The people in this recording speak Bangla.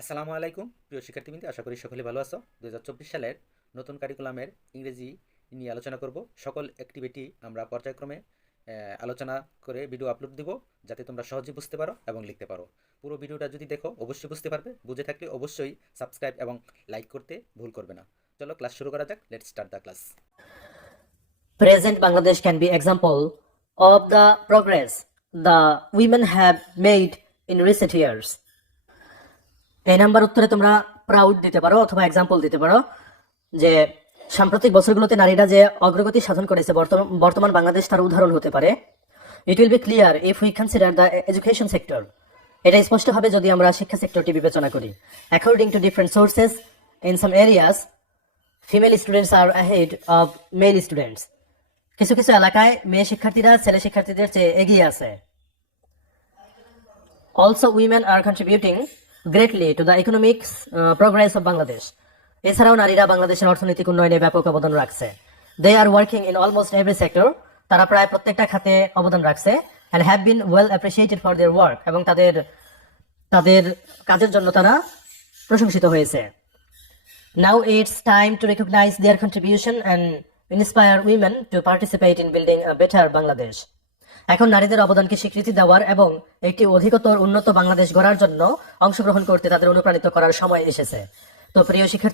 আসসালামু আলাইকুম প্রিয় শিক্ষার্থীবৃন্দ, আশা করি সকলে ভালো আছো। 2024 সালের নতুন কারিকুলামের ইংরেজি নিয়ে আলোচনা করব। সকল অ্যাক্টিভিটি আমরা পর্যায়ক্রমে আলোচনা করে ভিডিও আপলোড দিব, যাতে তোমরা সহজে বুঝতে পারো এবং লিখতে পারো। পুরো ভিডিওটা যদি দেখো অবশ্যই বুঝতে পারবে। বুঝে থাকলে অবশ্যই সাবস্ক্রাইব এবং লাইক করতে ভুল করবে না। চলো ক্লাস শুরু করা যাক। Let's start the class. Present Bangladesh can be example of the progress the women have made in recent years. এই নাম্বার উত্তরে তোমরা প্রাউড দিতে পারো অথবা এক্সাম্পল দিতে পারো যে সাম্প্রতিক বছরগুলোতে নারীরা যে অগ্রগতি সাধন করেছে বর্তমান বাংলাদেশ তার উদাহরণ হতে পারে। It will be clear if we consider the education sector. এটা স্পষ্ট হবে যদি আমরা শিক্ষা সেক্টরটি বিবেচনা করি। According to different sources in some areas female students are ahead of male students. কিছু কিছু এলাকায় মেয়ে শিক্ষার্থীরা ছেলে শিক্ষার্থীদের চেয়ে এগিয়ে আছে। Also women are contributing greatly to the economics progress of Bangladesh. এছাড়াও নারীরা বাংলাদেশের অর্থনৈতিক উন্নয়নে ব্যাপক অবদান রাখছে। They are working in almost every sector. তারা প্রায় প্রত্যেকটা খাতে অবদান রাখছে। And have been well appreciated for their work. এবং তাদের তাদের কাজের জন্য তারা প্রশংসিত হয়েছে। Now it's time to recognize their contribution and inspire women to participate in building a better Bangladesh. এখন নারীদের অবদানকে স্বীকৃতি দেওয়ার এবং একটি অধিকতর উন্নত বাংলাদেশ গড়ার জন্য অংশগ্রহণ করতে তাদের অনুপ্রাণিত করার সময় এসেছে। তো প্রিয় শিক্ষার্থী